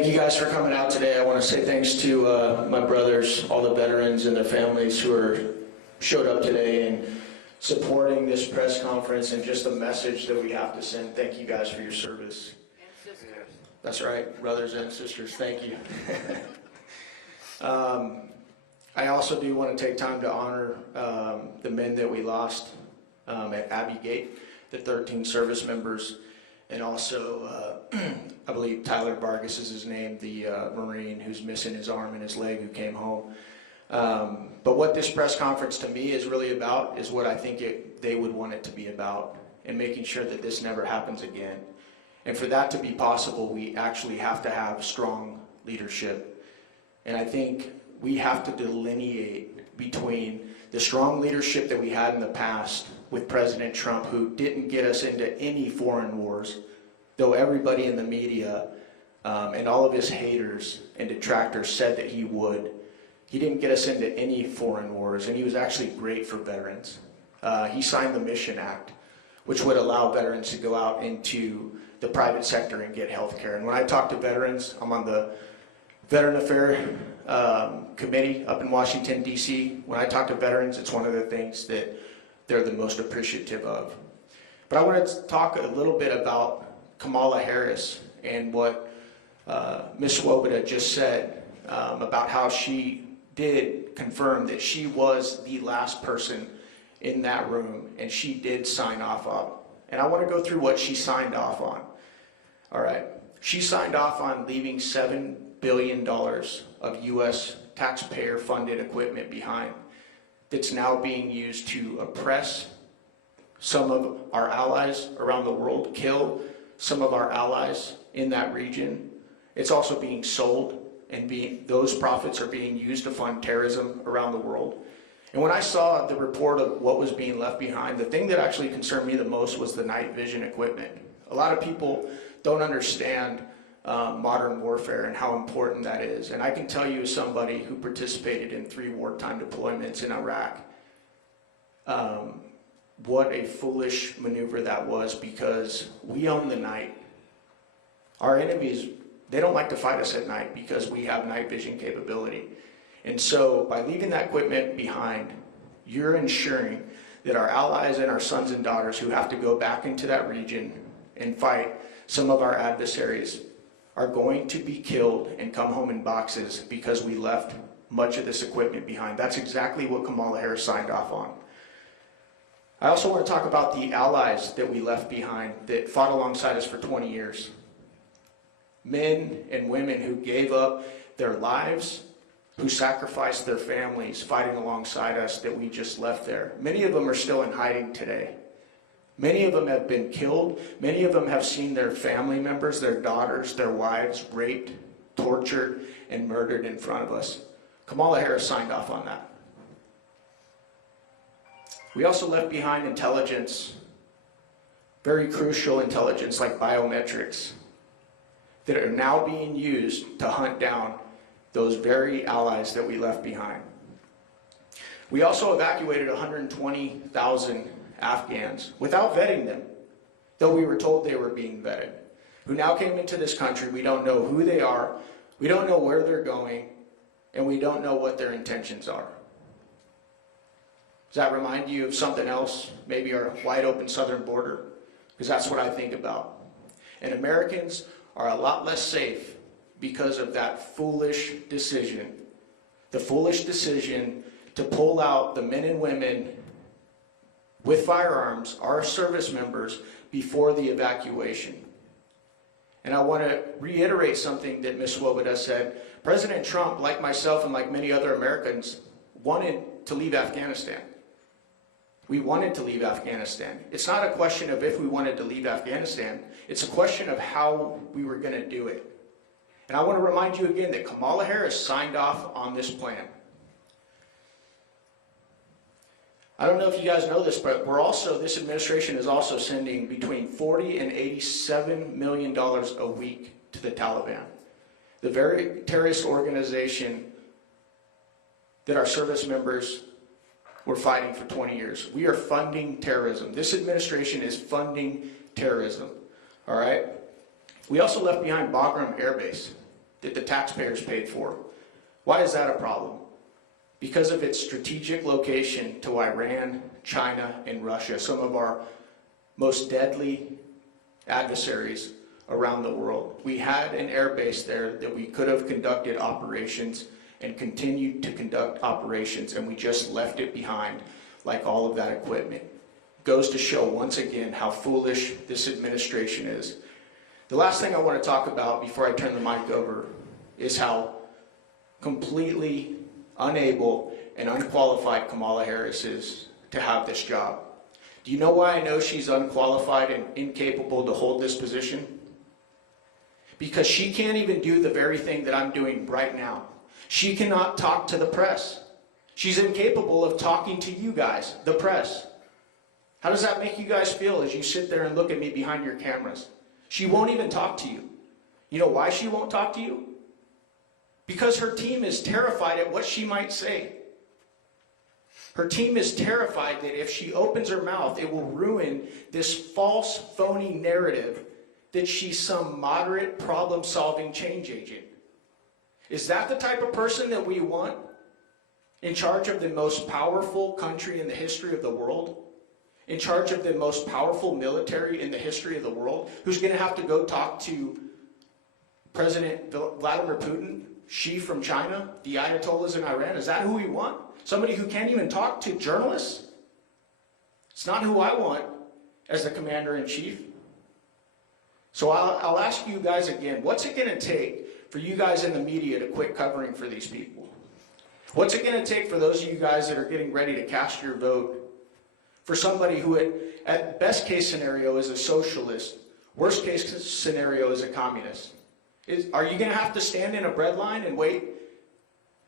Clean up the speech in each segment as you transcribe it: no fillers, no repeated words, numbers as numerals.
Thank you guys for coming out today. I want to say thanks to my brothers, all the veterans and their families who showed up today and supporting this press conference and just the message that we have to send. Thank you guys for your service. And sisters. That's right, brothers and sisters. Thank you. I also do want to take time to honor the men that we lost at Abbey Gate, the 13 service members, and also I believe Tyler Vargas is his name, the Marine who's missing his arm and his leg who came home. But what this press conference to me is really about is what I think they would want it to be about, and making sure that this never happens again. And for that to be possible, we actually have to have strong leadership. And I think we have to delineate between the strong leadership that we had in the past with President Trump, who didn't get us into any foreign wars, though everybody in the media and all of his haters and detractors said that he would. He didn't get us into any foreign wars, and he was actually great for veterans. He signed the Mission Act, which would allow veterans to go out into the private sector and get health care. And when I talk to veterans, I'm on the Veteran Affairs Committee up in Washington, D.C. When I talk to veterans, it's one of the things that they're the most appreciative of. But I want to talk a little bit about Kamala Harris and what Ms. Swoboda just said about how she did confirm that she was the last person in that room, and she did sign off on. And I want to go through what she signed off on. All right. She signed off on leaving $7 billion of U.S. taxpayer-funded equipment behind that's now being used to oppress some of our allies around the world, kill some of our allies in that region. It's also being sold, and those profits are being used to fund terrorism around the world. And when I saw the report of what was being left behind, the thing that actually concerned me the most was the night vision equipment. A lot of people don't understand modern warfare and how important that is. And I can tell you, as somebody who participated in 3 wartime deployments in Iraq, what a foolish maneuver that was, because we own the night. Our enemies, they don't like to fight us at night because we have night vision capability. And so by leaving that equipment behind, you're ensuring that our allies and our sons and daughters who have to go back into that region and fight some of our adversaries are going to be killed and come home in boxes because we left much of this equipment behind. That's exactly what Kamala Harris signed off on. I also want to talk about the allies that we left behind that fought alongside us for 20 years. Men and women who gave up their lives, who sacrificed their families fighting alongside us, that we just left there. Many of them are still in hiding today. Many of them have been killed. Many of them have seen their family members, their daughters, their wives raped, tortured, and murdered in front of us. Kamala Harris signed off on that. We also left behind intelligence, very crucial intelligence like biometrics, that are now being used to hunt down those very allies that we left behind. We also evacuated 120,000 Afghans without vetting them, though we were told they were being vetted, who now came into this country. We don't know who they are, we don't know where they're going, and we don't know what their intentions are. Does that remind you of something else? Maybe our wide open southern border? Because that's what I think about. And Americans are a lot less safe because of that foolish decision. The foolish decision to pull out the men and women with firearms, our service members, before the evacuation. And I want to reiterate something that Ms. Swoboda said. President Trump, like myself and like many other Americans, wanted to leave Afghanistan. We wanted to leave Afghanistan. It's not a question of if we wanted to leave Afghanistan. It's a question of how we were going to do it. And I want to remind you again that Kamala Harris signed off on this plan. I don't know if you guys know this, but this administration is also sending between $40 and $87 million a week to the Taliban, the very terrorist organization that our service members were fighting for 20 years. We are funding terrorism. This administration is funding terrorism, all right? We also left behind Bagram Air Base. that the taxpayers paid for. Why is that a problem? Because of its strategic location to Iran, China, and Russia, some of our most deadly adversaries around the world. We had an air base there that we could have conducted operations and continued to conduct operations, and we just left it behind like all of that equipment. Goes to show once again how foolish this administration is. The last thing I want to talk about before I turn the mic over is how completely unable and unqualified Kamala Harris is to have this job. Do you know why I know she's unqualified and incapable to hold this position? Because she can't even do the very thing that I'm doing right now. She cannot talk to the press. She's incapable of talking to you guys, the press. How does that make you guys feel as you sit there and look at me behind your cameras? She won't even talk to you. You know why she won't talk to you? Because her team is terrified at what she might say. Her team is terrified that if she opens her mouth, it will ruin this false, phony narrative that she's some moderate, problem-solving change agent. Is that the type of person that we want in charge of the most powerful country in the history of the world? In charge of the most powerful military in the history of the world? Who's going to have to go talk to President Vladimir Putin, Xi from China, the Ayatollahs in Iran? Is that who we want? Somebody who can't even talk to journalists? It's not who I want as the commander-in-chief. So I'll ask you guys again, what's it going to take for you guys in the media to quit covering for these people? What's it going to take for those of you guys that are getting ready to cast your vote for somebody who at best case scenario is a socialist, worst case scenario is a communist? Are you going to have to stand in a bread line and wait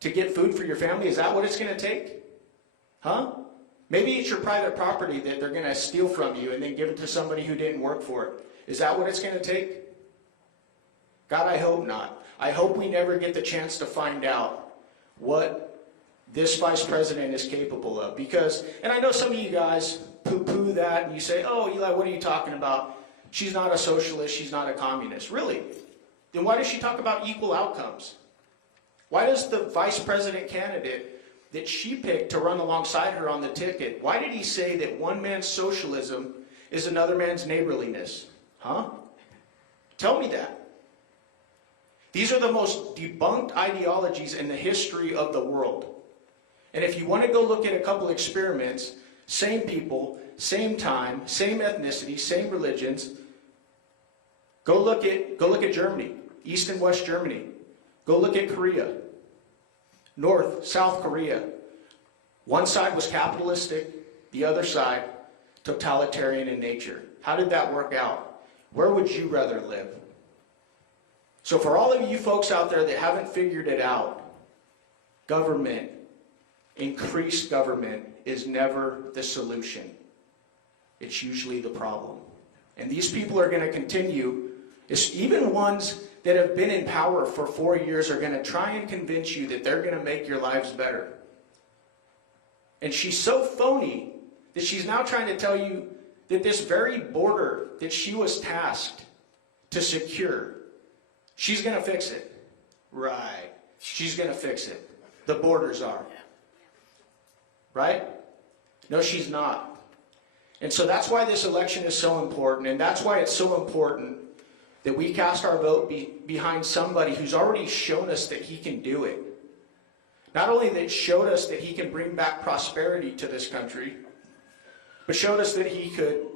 to get food for your family? Is that what it's going to take? Huh? Maybe it's your private property that they're going to steal from you and then give it to somebody who didn't work for it. Is that what it's going to take? God, I hope not. I hope we never get the chance to find out what this vice president is capable of. Because, and I know some of you guys poo-poo that and you say, oh, Eli, what are you talking about? She's not a socialist, she's not a communist. Really? Then why does she talk about equal outcomes? Why does the vice president candidate that she picked to run alongside her on the ticket, why did he say that one man's socialism is another man's neighborliness? Huh? Tell me that. These are the most debunked ideologies in the history of the world. And if you want to go look at a couple experiments, same people, same time, same ethnicity, same religions, go look at Germany, East and West Germany. Go look at Korea, North, South Korea. One side was capitalistic, the other side totalitarian in nature. How did that work out? Where would you rather live? So for all of you folks out there that haven't figured it out, government, increased government is never the solution. It's usually the problem. And these people are going to continue, even ones that have been in power for 4 years are going to try and convince you that they're going to make your lives better. And she's so phony that she's now trying to tell you that this very border that she was tasked to secure, she's going to fix it. Right. She's going to fix it. The borders are. Right? No, she's not. And so that's why this election is so important, and that's why it's so important that we cast our vote behind somebody who's already shown us that he can do it. Not only that showed us that he can bring back prosperity to this country, but showed us that he could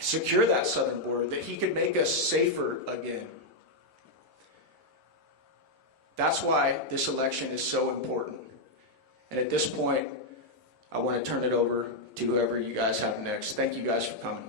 secure that southern border, that he could make us safer again. That's why this election is so important. And at this point, I want to turn it over to whoever you guys have next. Thank you guys for coming.